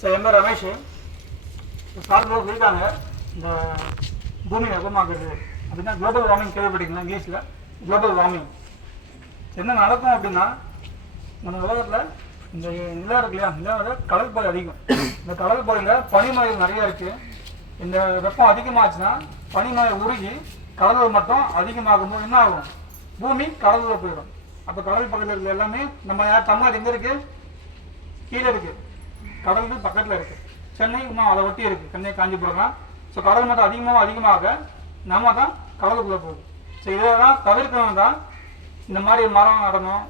Sir என் பேர் Ramesh. Sir சொல்லிட்டாங்க இந்த பூமி வெப்பமாக்குறது அப்படின்னா குளோபல் வார்மிங் கேள்விப்பட்டீங்களா? இங்கிலீஷில் குளோபல் வார்மிங். என்ன நடக்கும் அப்படின்னா நம்ம உலகத்தில் இந்த நிலம் இருக்கு இல்லையா, நிலவோட கடல் பகுதி அதிகம். இந்த கடல் பகுதியில் பனிமலைகள் நிறைய இருக்குது. இந்த வெப்பம் அதிகமாச்சுன்னா பனிமலை உருகி கடல் மட்டம் அதிகமாகும்போது என்ன ஆகும்? பூமி கடலுள்ள போயிடும். அப்போ கடல் பக்கத்தில் இருக்கிற எல்லாமே நம்ம தமிழ்நாடு எங்கே இருக்குது? கீழே இருக்குது. கடலுக்கு பக்கத்தில் இருக்குது. சென்னை இன்னும் அதை ஒட்டி இருக்குது. சென்னை காஞ்சிபுரம். ஸோ கடல் மட்டம் அதிகமாக நம்ம தான் கடலுக்குள்ளே போகுது. ஸோ இதெல்லாம் தவிர்க்கணும் தான் இந்த மாதிரி மரம் நடணும்,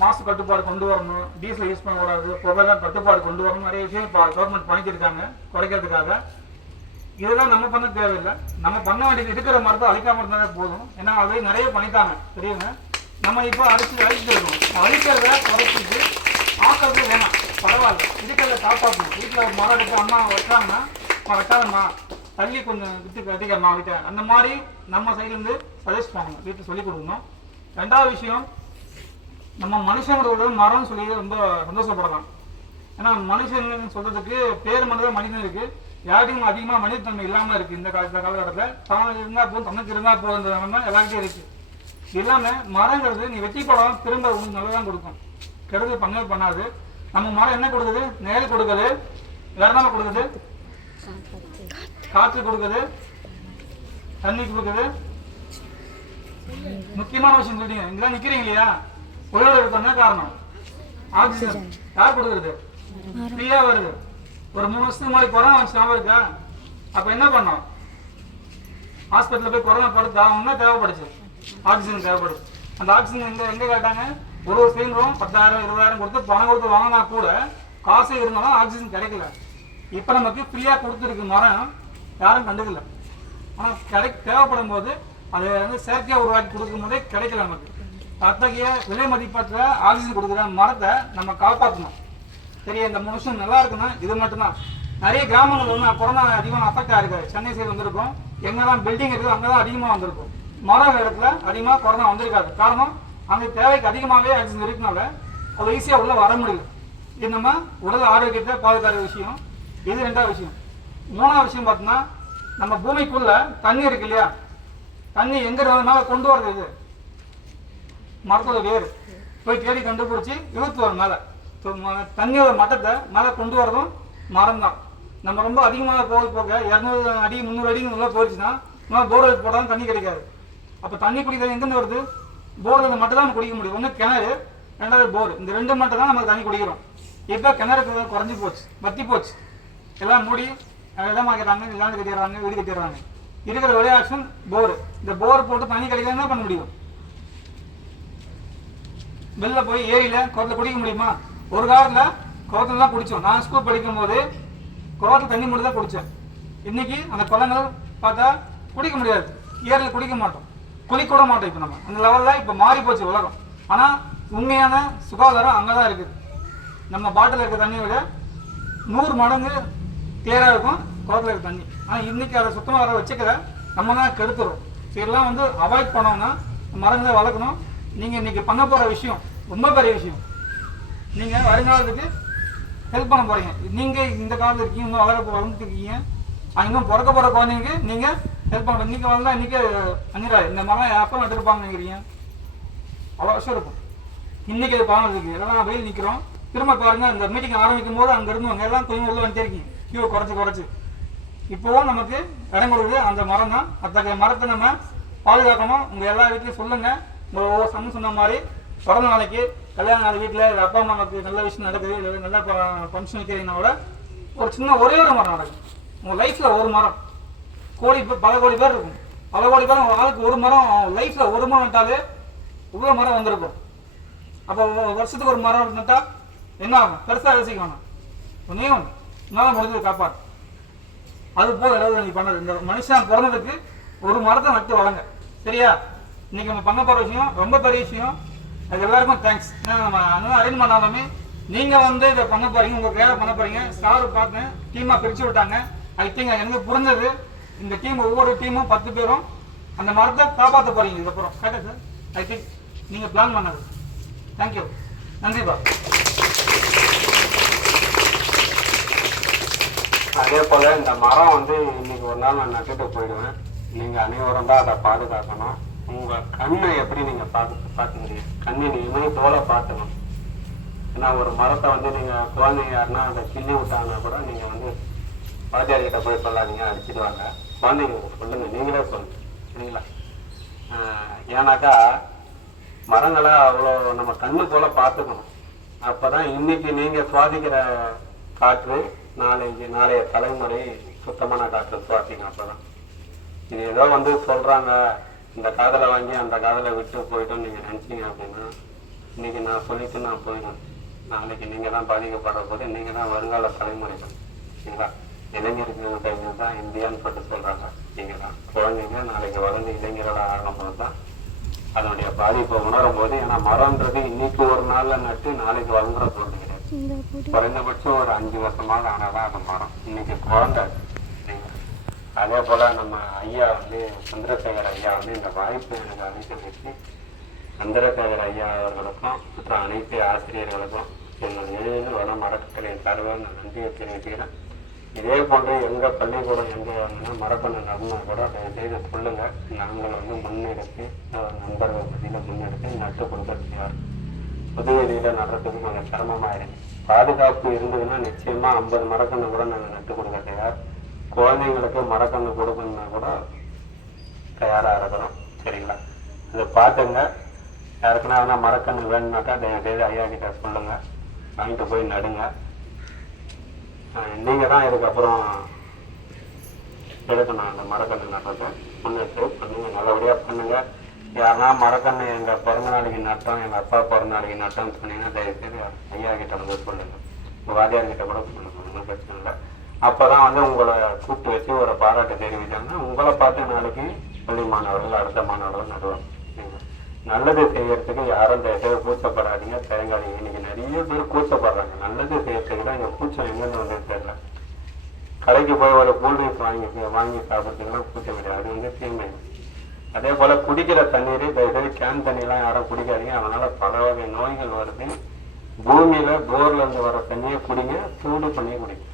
மாசு கட்டுப்பாடு கொண்டு வரணும், டீசல் யூஸ் பண்ணக்கூடாது, புகைலாம் கட்டுப்பாடு கொண்டு வரணும். நிறைய விஷயம் இப்போ கவர்மெண்ட் பண்ணிக்கிருக்காங்க குறைக்கிறதுக்காக. இதெல்லாம் நம்ம பண்ண தேவையில்லை. நம்ம பண்ண வேண்டியது இருக்கிற மரத்தை அழிக்காம இருந்தாலே போதும். ஏன்னா அது நிறைய பண்ணிட்டாங்க தெரியுங்க. நம்ம இப்போ அழிச்சிட்டு இருக்கோம். அழிக்கிறத குறைச்சிட்டு ஆக்கிறது வேணாம், பரவாயில்ல, இருக்கிறத காப்பாற்றணும். வீட்டில் ஒரு மரம் எடுத்து அம்மா வைக்காங்கன்னா வெட்டாதம்மா, தள்ளி கொஞ்சம் விட்டு கட்டிக்கம்மா வீட்டை, அந்த மாதிரி நம்ம சைட்லேருந்து சஜஸ்ட் பண்ணணும், வீட்டில் சொல்லிக் கொடுக்கணும். ரெண்டாவது விஷயம், நம்ம மனுஷங்களோட மரம்னு சொல்லி ரொம்ப சந்தோஷப்படலாம். ஏன்னா மனுஷன் சொல்றதுக்கு பேர் மட்டும் மனிதன் இருக்கு. யார்ட்டையும் அதிகமாக மனிதத்தன்மை இல்லாமல் இருக்கு இந்த காலகட்டத்தில். தான் இருந்தால் போதும், தனக்கு இருந்தால் போதுன்ற எல்லார்கிட்டையும் இருக்கு. இல்லாம மரங்கிறது நீ வெட்டி போடாம திரும்ப உங்களுக்கு நல்லதான் கொடுக்கும், கெடுதல் பண்ணவே பண்ணாது. நம்ம மரம் என்ன கொடுக்குது? நிழல் கொடுக்குது. வேற என்ன கொடுக்குது? காற்று கொடுக்குது, தண்ணி கொடுக்குது. முக்கியமான விஷயம் சொல்லிட்டீங்க. இங்கெல்லாம் நிக்கிறீங்க இல்லையா, உயிரோட இருக்க காரணம் ஆக்சிஜன். யார் கொடுக்குறது? ஃப்ரீயா வருது. ஒரு 3 வருஷத்துக்கு முன்னாடி கொரோனா வந்துச்சு, ஞாபகம் இருக்கா? அப்ப என்ன பண்ணோம்? ஹாஸ்பிட்டல் போய் கொரோனா படுத்தா ஒன்னும் தேவைப்படுச்சு, ஆக்சிஜன் தேவைப்படுது. அந்த ஆக்சிஜன் எங்க கேட்டாங்க? ஒரு சிலிண்டரும் 10,000 20,000 கொடுத்து பணம் கொடுத்து வாங்கினா கூட காசு இருந்தாலும் ஆக்சிஜன் கிடைக்கல. இப்ப நமக்கு ஃப்ரீயா கொடுத்துருக்கு மரம், யாரும் கண்டுக்கல. ஆனா தேவைப்படும் போது அதை வந்து செயற்கையா உருவாக்கி கொடுக்கும் போதே கிடைக்கல நமக்கு. அத்தகைய விலை மதிப்பற்ற ஆக்சிஜன் கொடுக்குற மரத்தை நம்ம காப்பாற்றணும். சரி, இந்த மனுஷன் நல்லா இருக்குன்னா இது மட்டும்தான். நிறைய கிராமங்கள் வந்து கொரோனா அதிகமாக அஃபெக்ட் ஆகிருக்காரு. சென்னை சைடு வந்திருக்கும், எங்கெல்லாம் பில்டிங் இருக்குது அங்கெல்லாம் அதிகமாக வந்திருக்கும். மரம் இடத்துல அதிகமாக கொரோனா வந்திருக்காது. காரணம், அந்த தேவைக்கு அதிகமாகவே ஆக்சிஜன் இருக்கனால அது ஈஸியாக உள்ள வர முடியல. இது நம்ம உடல் ஆரோக்கியத்தை பாதுகாக்கிற விஷயம். இது ரெண்டாவது விஷயம். மூணாவது விஷயம் பார்த்தோம்னா, நம்ம பூமிக்குள்ள தண்ணி இருக்கு இல்லையா, தண்ணி எங்க மேலே கொண்டு வரது? இது மரத்தோட வேறு போய் தேடி கண்டுபிடிச்சி இழுத்து வரும் மேலே. தண்ணியோட மட்டத்தை மேலே கொண்டு வரதும் மரம் தான். நம்ம ரொம்ப அதிகமாக போக 200 அடி 300 அடிக்கு உள்ள போயிடுச்சுன்னா நம்ம போர்வெல் போட்டாலும் தண்ணி கிடைக்காது. அப்போ தண்ணி குடிக்கிறது எங்கேருந்து வருது? போர்வெல் மட்டும் தான் நம்ம குடிக்க முடியும். ஒன்று கிணறு, ரெண்டாவது போர். இந்த ரெண்டு மட்டும் தான் நமக்கு தண்ணி குடிக்கிறோம். இப்போ கிணறு குறைஞ்சி போச்சு, வத்தி போச்சு. எல்லாம் மூடி இடமாக்கிறாங்க, நிலாண்டு கட்டிடுறாங்க, வீடு கட்டிடுறாங்க. இருக்கிற ஒரே ஆப்ஷன் போர். இந்த போர் போட்டு தண்ணி கிடைக்கல என்ன பண்ண முடியும்? வெளில போய் ஏரியில குளத்துல குடிக்க முடியுமா? ஒரு காலத்தில் குளத்துல தான் குடிச்சோம். நான் ஸ்கூல் படிக்கும் போது குளத்துல தண்ணி மட்டும் தான் குடிச்சேன். இன்னைக்கு அந்த குளங்கள் பார்த்தா குடிக்க முடியாது, ஏரியில் குடிக்க மாட்டோம், குளிக்க கூட மாட்டோம். இப்போ நம்ம அந்த லெவலில் இப்போ மாறி போச்சு உலகம். ஆனால் உண்மையான சுகாதாரம் அங்கே தான் இருக்குது. நம்ம பாட்டில் இருக்க தண்ணியை விட 100 மடங்கு கிளியராக இருக்கும் குளத்துல இருக்க தண்ணி. ஆனால் இன்னைக்கு அதை சுத்தமாக வர வச்சுக்கிற நம்ம தான் கெடுத்துறோம். இதெல்லாம் வந்து அவாய்ட் பண்ணோம்னா மரங்களை வளர்க்கணும். நீங்கள் இன்னைக்கு பண்ண போகிற விஷயம் ரொம்ப பெரிய விஷயம். நீங்கள் வருங்காலத்துக்கு ஹெல்ப் பண்ண போகிறீங்க. நீங்கள் இந்த காலத்தில் இருக்கீங்க, இன்னும் வளர்ந்துருக்கீங்க, இன்னும் பிறக்க போகிற குழந்தைங்களுக்கு நீங்கள் ஹெல்ப் பண்ண. இன்றைக்கி வந்தால் இன்றைக்கி அஞ்சிடாது. இந்த மரம் எப்போ நட்டுருப்பாங்க நினைக்கிறீங்க? அவ்வளோ வருஷம் இருக்கும். இன்றைக்கி அது பாவத்துக்கு எல்லாம் வெயில் நிற்கிறோம். திரும்ப பாருங்கள், இந்த மீட்டிங் ஆரம்பிக்கும் போது அங்கே இருந்தவங்க எல்லாம் கொஞ்சம் உள்ள வந்துட்டே இருக்கீங்க, கியூ குறைச்சி. இப்போவும் நமக்கு இடம் கொடுக்குது அந்த மரம் தான். அத்தகைய மரத்தை நம்ம பாதுகாக்கணும். உங்கள் எல்லா வீட்லையும் சொல்லுங்கள். உங்கள் ஒவ்வொரு சமயம் சொன்ன மாதிரி பிறந்த நாளைக்கு, கல்யாண நாள், வீட்டில் அப்பா அம்மாவுக்கு நல்ல விஷயம் நடக்குது, நல்ல ஃபங்க்ஷன் வைக்கிறீங்கன்னா கூட ஒரு சின்ன ஒரே ஒரு மரம் நடக்கும். உங்கள் லைஃப்பில் ஒரு மரம், பல கோடி பேர் இருக்கும். பல கோடி பேர் உங்கள் ஆளுக்கு ஒரு மரம், லைஃப்பில் ஒரு மரம் நட்டாலே இவ்வளோ மரம் வந்திருக்கும். அப்போ வருஷத்துக்கு ஒரு மரம் நட்டால் என்ன ஆகும்? பெருசாக யோசிக்க வேணாம், ஒன்றே ஒன்று உன்னால் முடிஞ்சது காப்பாடு. அது போக ஏதாவது நீ பண்ணது. இந்த மனுஷன் பிறந்ததுக்கு ஒரு மரத்தை நட்டு வளங்க. சரியா? இன்னைக்கு நம்ம பண்ண போகிற விஷயம் ரொம்ப பெரிய விஷயம். அது எல்லாருக்கும் தேங்க்ஸ். நம்ம அரேஞ்ச் பண்ணாலுமே நீங்கள் வந்து இதை பண்ண போகிறீங்க, உங்கள் வேலை பண்ண போகிறீங்க. சார் பார்த்தேன் டீமாக பிரித்து விட்டாங்க. ஐ திங்க் எனக்கு புரிஞ்சது, இந்த டீம் ஒவ்வொரு டீமும் 10 பேரும் அந்த மரத்தை காப்பாற்ற போகிறீங்க இதுக்கப்புறம். கரெக்டாக சார்? ஐ திங்க் நீங்கள் பிளான் பண்ணது. தேங்க்யூ, நன்றிப்பா. அதே போல் இந்த மரம் வந்து இன்னைக்கு ஒரு நாள் நான் நட்டுட்டு போயிடுவேன். நீங்கள் அனைவரும் தான் அதை பாதுகாக்கணும். உங்கள் கண்ணை எப்படி நீங்கள் பார்க்க முடியும்? கண்ணை இமை போல பார்த்துக்கணும். ஏன்னா ஒரு மரத்தை வந்து நீங்கள் குழந்தைங்க யாருன்னா அதை கிள்ளி விட்டாங்கன்னா கூட நீங்கள் வந்து வாத்தியார்கிட்ட போய் சொல்லாதீங்க, அடிச்சிடுவாங்க. குழந்தைங்க சொல்லுங்க, நீங்களே சொல்லுங்க, சரிங்களா? ஏன்னாக்கா மரங்களை அவ்வளோ நம்ம கண்ணு போல பார்த்துக்கணும். அப்போதான் இன்னைக்கு நீங்கள் சுவாசிக்கிற காற்று நாளைய தலைமுறை சுத்தமான காற்று சுவாசிங்க. அப்போதான் இது ஏதோ வந்து சொல்கிறாங்க, இந்த காதலை வாங்கி அந்த காதலை விட்டு போயிட்டோன்னு நீங்கள் நினச்சிங்க அப்படின்னா இன்னைக்கு நான் சொல்லிட்டு நான் போயிடும். நாளைக்கு நீங்கள் தான் பாதிக்கப்படுற போது நீங்கள் தான் வருங்கால தலைமுறைகள், சரிங்களா? இளைஞர்கள் கைகள் தான் இந்தியான்னு சொல்லிட்டு சொல்கிறாங்க. நீங்கள் தான் குழந்தைங்க நாளைக்கு வளர்ந்து இளைஞர்களாக ஆகும்போது தான் அதனுடைய பாதிப்பை உணரும் போது. ஏன்னா மரம்ன்றது இன்னைக்கு ஒரு நாள்ல நட்டு நாளைக்கு வளர்ந்துற போறது கிடையாது. குறைந்தபட்சம் ஒரு 5 வருஷமாக ஆனாதான் அது மரம். இன்னைக்கு குழந்தை. அதே போல நம்ம ஐயா வந்து சந்திரசேகர் ஐயா வந்து இந்த வாய்ப்பு எனக்கு அளித்து சந்திரசேகர் ஐயா அவர்களுக்கும் மற்ற அனைத்து ஆசிரியர்களுக்கும் என்னுடைய வள மரக்கலையின் சார்பாக நான் நன்றியை தெரிவிக்கிறேன். இதே போன்று எங்கள் பள்ளிக்கூடம் எங்கே வந்து மரக்கன்று நடனா கூட செய்து சொல்லுங்க. நாங்கள் வந்து முன்னெடுத்து நண்பர்கள் மத்தியில் முன்னெடுத்து நட்டு கொடுக்கறது யார் புதுவெளியில் நடுறதுக்கு நாங்கள் சிரமமாயிருக்கு. பாதுகாப்பு இருந்ததுன்னா நிச்சயமாக 50 மரக்கன்று கூட நாங்கள் நட்டு கொடுக்க தயார். குழந்தைங்களுக்கு மரக்கன்று கொடுக்கணுன்னா கூட தயாராக இருக்கிறோம், சரிங்களா? இதை பார்த்துங்க. யாருக்குன்னா மரக்கன்று வேணும்னாக்கா தயவுசெய்து ஐயா கிட்ட சொல்லுங்க, வாங்கிட்டு போய் நடுங்க. நீங்கள் தான் இதுக்கப்புறம் எடுக்கணும். அந்த மரக்கன்று நடுறதை முன்னெடுத்து பண்ணுங்க, நல்லபடியாக பண்ணுங்க. யாருன்னா மரக்கன்று எங்கள் பிறந்த நாளைக்கு நட்டோம், எங்கள் அப்பா பிறந்த நாளைக்கு நட்டோம்னு சொன்னீங்கன்னா தயவுசெய்து ஐயா கிட்ட வந்து சொல்லுங்க, உங்கள் வாத்தியார்கிட்ட கூட சொல்லுங்க, ஒன்றும் பிரச்சனை இல்லை. அப்போ தான் வந்து உங்களை கூப்பிட்டு வச்சு ஒரு பாராட்டு தெரிவித்தாங்கன்னா உங்களை பார்த்து நாளைக்கு பள்ளி மாணவர்கள் அடுத்த மாணவர்கள் நடுவாங்க. நல்லது செய்யறதுக்கு யாரும் தயவுசெய்து கூச்சப்படாதீங்க, தயங்காதீங்க. இன்னைக்கு நிறைய பேர் கூச்சப்படுறாங்க. நல்லது செய்யறதுக்கு தான் இங்கே கூச்சம் எங்கேருந்து வந்து தெரியல. கடைக்கு போய் ஒரு கூல்ட்ரிங்க்ஸ் வாங்கி சாப்பிட்றதுக்குலாம் கூச்சம் கிடையாது, அது வந்து தீமை. அதே போல் குடிக்கிற தண்ணீர் தயவுசெய்து கேன் தண்ணியெலாம் யாரும் குடிக்காதீங்க, அதனால பல வகை நோய்கள் வருது. பூமியில் போர்ல இருந்து வர தண்ணியை குடிங்க, சூடு பண்ணி குடிங்க,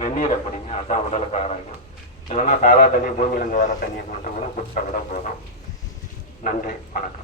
வெந்நீரை குடிங்க, அதுதான் உடலுக்கு ஆரோக்கியம். இல்லைன்னா சாதா தண்ணி பூமியிலேருந்து வர தண்ணியை மட்டும் கூட குடிச்சா கூட போதும். நன்றி, வணக்கம்.